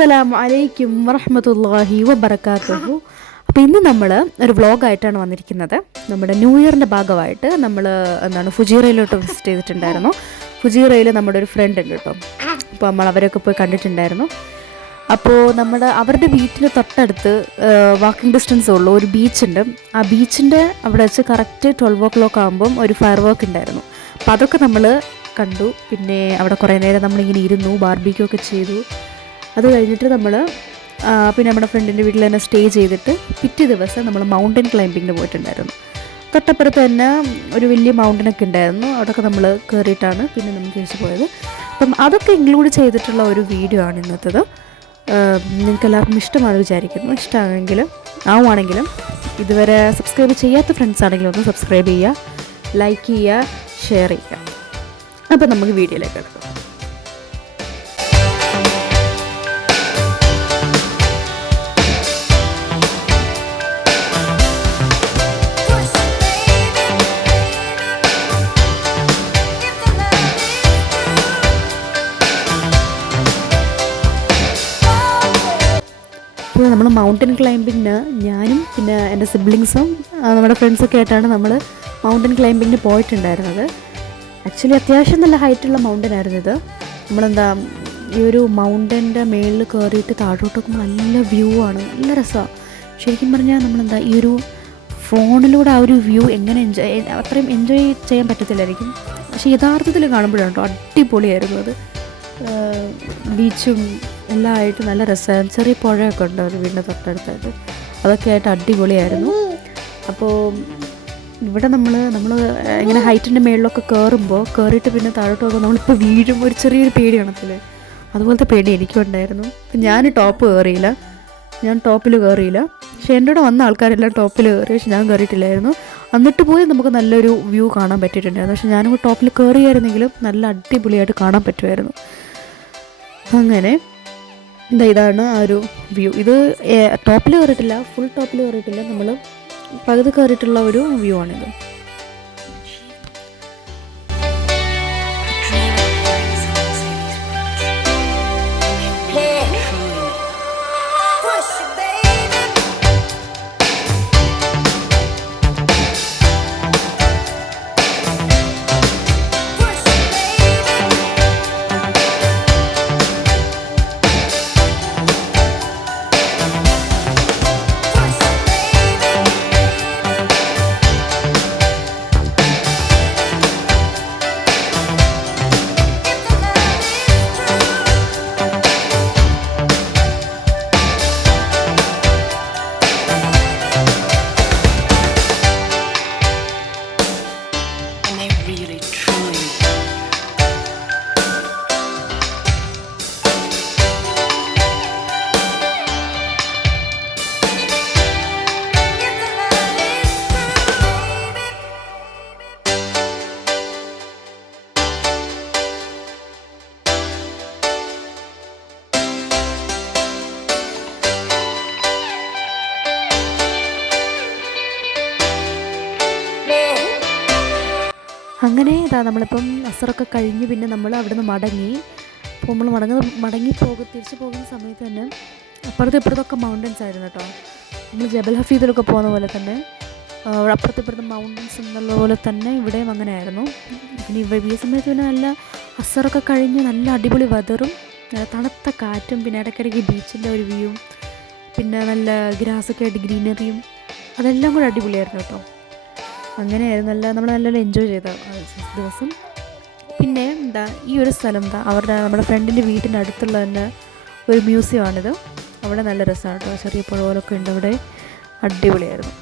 അസ്സലാമു അലൈക്കും വറഹ്മത്തുള്ളാഹി വബറകാതുഹു. അപ്പോൾ ഇന്ന് നമ്മൾ ഒരു വ്ളോഗായിട്ടാണ് വന്നിരിക്കുന്നത്. നമ്മുടെ ന്യൂ ഇയറിൻ്റെ ഭാഗമായിട്ട് നമ്മൾ ഫുജീറയിലോട്ട് വിസിറ്റ് ചെയ്തിട്ടുണ്ടായിരുന്നു. ഫുജീറയിൽ നമ്മുടെ ഒരു ഫ്രണ്ട് ഉണ്ട് കേട്ടോ. അപ്പോൾ നമ്മൾ അവരൊക്കെ പോയി കണ്ടിട്ടുണ്ടായിരുന്നു. അപ്പോൾ അവരുടെ വീട്ടിന് തൊട്ടടുത്ത് വാക്കിംഗ് ഡിസ്റ്റൻസ് ഉള്ള ഒരു ബീച്ചുണ്ട്. ആ ബീച്ചിൻ്റെ അവിടെ വെച്ച് കറക്റ്റ് 12 o'clock ആകുമ്പം ഒരു ഫയർ വർക്ക് ഉണ്ടായിരുന്നു. അപ്പോൾ അതൊക്കെ നമ്മൾ കണ്ടു. പിന്നെ അവിടെ കുറേ നേരം നമ്മളിങ്ങനെ ഇരുന്നു, ബാർബിക്യൂ ഒക്കെ ചെയ്തു. അത് കഴിഞ്ഞിട്ട് നമ്മൾ പിന്നെ നമ്മുടെ ഫ്രണ്ടിൻ്റെ വീട്ടിൽ തന്നെ സ്റ്റേ ചെയ്തിട്ട് പിറ്റേ ദിവസം നമ്മൾ മൗണ്ടൻ ക്ലൈമ്പിങ്ങിന് പോയിട്ടുണ്ടായിരുന്നു. തൊട്ടപ്പുറത്ത് തന്നെ ഒരു വലിയ മൗണ്ടനൊക്കെ ഉണ്ടായിരുന്നു. അവിടെയൊക്കെ നമ്മൾ കയറിയിട്ടാണ് പിന്നെ നമ്മൾ തിരിച്ചു പോയത്. അപ്പം അതൊക്കെ ഇൻക്ലൂഡ് ചെയ്തിട്ടുള്ള ഒരു വീഡിയോ ആണ് ഇന്നത്തേത്. നിങ്ങൾക്ക് എല്ലാവർക്കും ഇഷ്ടമാണ് വിചാരിക്കുന്നു. ആവുകയാണെങ്കിലും ഇതുവരെ സബ്സ്ക്രൈബ് ചെയ്യാത്ത ഫ്രണ്ട്സ് ആണെങ്കിലും ഒന്ന് സബ്സ്ക്രൈബ് ചെയ്യുക, ലൈക്ക് ചെയ്യുക, ഷെയർ ചെയ്യുക. അപ്പോൾ നമുക്ക് വീഡിയോയിലേക്ക് കിടക്കാം. നമ്മൾ മൗണ്ടൻ ക്ലൈമ്പിങ്ങിന് ഞാനും പിന്നെ എൻ്റെ സിബ്ലിങ്സും നമ്മുടെ ഫ്രണ്ട്സൊക്കെ ആയിട്ടാണ് നമ്മൾ മൗണ്ടൻ ക്ലൈമ്പിങ്ങിന് പോയിട്ടുണ്ടായിരുന്നത്. ആക്ച്വലി അത്യാവശ്യം നല്ല ഹൈറ്റുള്ള മൗണ്ടൻ ആയിരുന്നു ഇത്. ഈ ഒരു മൗണ്ടൻ്റെ മേളിൽ കയറിയിട്ട് താഴോട്ട് നോക്കുമ്പോൾ നല്ല വ്യൂ ആണ്, നല്ല രസമാണ്. ശരിക്കും പറഞ്ഞാൽ ഈ ഒരു ഫോണിലൂടെ ആ ഒരു വ്യൂ എങ്ങനെ അത്രയും എൻജോയ് ചെയ്യാൻ പറ്റത്തില്ലായിരിക്കും. പക്ഷേ യഥാർത്ഥത്തിൽ കാണുമ്പോഴാണ് കേട്ടോ അടിപൊളിയായിരുന്നു അത്. ബീച്ചും എല്ലാം ആയിട്ട് നല്ല രസമായിരുന്നു. ചെറിയ പുഴയൊക്കെ ഉണ്ട് ഒരു വീടിൻ്റെ തൊട്ടടുത്തായിട്ട്. അതൊക്കെ ആയിട്ട് അടിപൊളിയായിരുന്നു. അപ്പോൾ ഇവിടെ നമ്മൾ ഇങ്ങനെ ഹൈറ്റിൻ്റെ മേളിലൊക്കെ കയറിയിട്ട് പിന്നെ താഴോട്ട് പോകുമ്പോൾ നമ്മളിപ്പോൾ വീഴും, ഒരു ചെറിയൊരു പേടി കാണത്തില്ലേ, അതുപോലത്തെ പേടി എനിക്കും ഉണ്ടായിരുന്നു. അപ്പം ഞാൻ ടോപ്പിൽ കയറിയില്ല. പക്ഷേ എൻ്റെ കൂടെ വന്ന ആൾക്കാരെല്ലാം ടോപ്പിൽ കയറി, പക്ഷെ ഞാൻ കയറിയിട്ടില്ലായിരുന്നു. എന്നിട്ട് പോയി നമുക്ക് നല്ലൊരു വ്യൂ കാണാൻ പറ്റിയിട്ടുണ്ടായിരുന്നു. പക്ഷെ ഞാനും ടോപ്പിൽ കയറിയായിരുന്നെങ്കിലും നല്ല അടിപൊളിയായിട്ട് കാണാൻ പറ്റുമായിരുന്നു. അങ്ങനെ ഇതാണ് ആ ഒരു വ്യൂ. ഇത് ടോപ്പിൽ കയറിയിട്ടില്ല, ഫുൾ ടോപ്പിൽ കയറിയിട്ടില്ല, നമ്മൾ പകുതി കയറിയിട്ടുള്ള ഒരു വ്യൂ ആണിത്. അങ്ങനെ നമ്മളിപ്പം അസറൊക്കെ കഴിഞ്ഞ് പിന്നെ നമ്മൾ അവിടെ നിന്ന് മടങ്ങി. അപ്പോൾ നമ്മൾ തിരിച്ചു പോകുന്ന സമയത്ത് തന്നെ ഇപ്പുറത്തൊക്കെ മൗണ്ടൻസ് ആയിരുന്നു കേട്ടോ. നമ്മൾ ജബൽ ഹഫീദിലൊക്കെ പോകുന്ന പോലെ തന്നെ ഇപ്പുറത്ത് മൗണ്ടൻസ് എന്നുള്ള പോലെ തന്നെ ഇവിടെയും അങ്ങനെ ആയിരുന്നു. പിന്നെ ഈ സമയത്ത് പിന്നെ നല്ല അസറൊക്കെ കഴിഞ്ഞ് നല്ല അടിപൊളി വെതറും നല്ല തണുത്ത കാറ്റും പിന്നെ ഇടയ്ക്കിടയ്ക്ക് ബീച്ചിൻ്റെ ഒരു വ്യൂവും പിന്നെ നല്ല ഗ്രാസൊക്കെ ആയിട്ട് ഗ്രീനറിയും അതെല്ലാം കൂടെ അടിപൊളിയായിരുന്നു കേട്ടോ. അങ്ങനെയായിരുന്നു. നമ്മൾ നല്ല എൻജോയ് ചെയ്ത ദിവസം. പിന്നെ ഈ ഒരു സ്ഥലം നമ്മുടെ ഫ്രണ്ടിൻ്റെ വീടിൻ്റെ അടുത്തുള്ള തന്നെ ഒരു മ്യൂസിയമാണിത്. അവിടെ നല്ല രസമാണ് കേട്ടോ. ചെറിയ പുഴ പോലൊക്കെ ഉണ്ട് അവിടെ, അടിപൊളിയായിരുന്നു.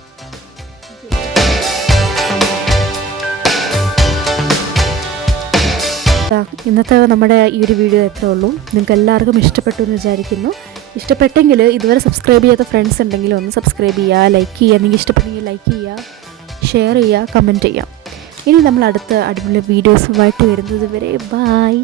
ഇന്നത്തെ നമ്മുടെ ഈ ഒരു വീഡിയോ എത്ര ഉള്ളൂ. നിങ്ങൾക്ക് എല്ലാവർക്കും ഇഷ്ടപ്പെട്ടു എന്ന് വിചാരിക്കുന്നു. ഇഷ്ടപ്പെട്ടെങ്കിൽ ഇതുവരെ സബ്സ്ക്രൈബ് ചെയ്യാത്ത ഫ്രണ്ട്സ് ഉണ്ടെങ്കിൽ ഒന്ന് സബ്സ്ക്രൈബ് ചെയ്യുക, ലൈക്ക് ചെയ്യുക. നിങ്ങൾക്ക് ഇഷ്ടപ്പെട്ടെങ്കിൽ ലൈക്ക് ചെയ്യുക, ഷെയർ ചെയ്യുക, കമൻറ്റ് ചെയ്യാം. ഇനി നമ്മൾ അടുത്ത അടിപൊളി വീഡിയോസുമായിട്ട് വരുന്നത് വരെ ബായ്.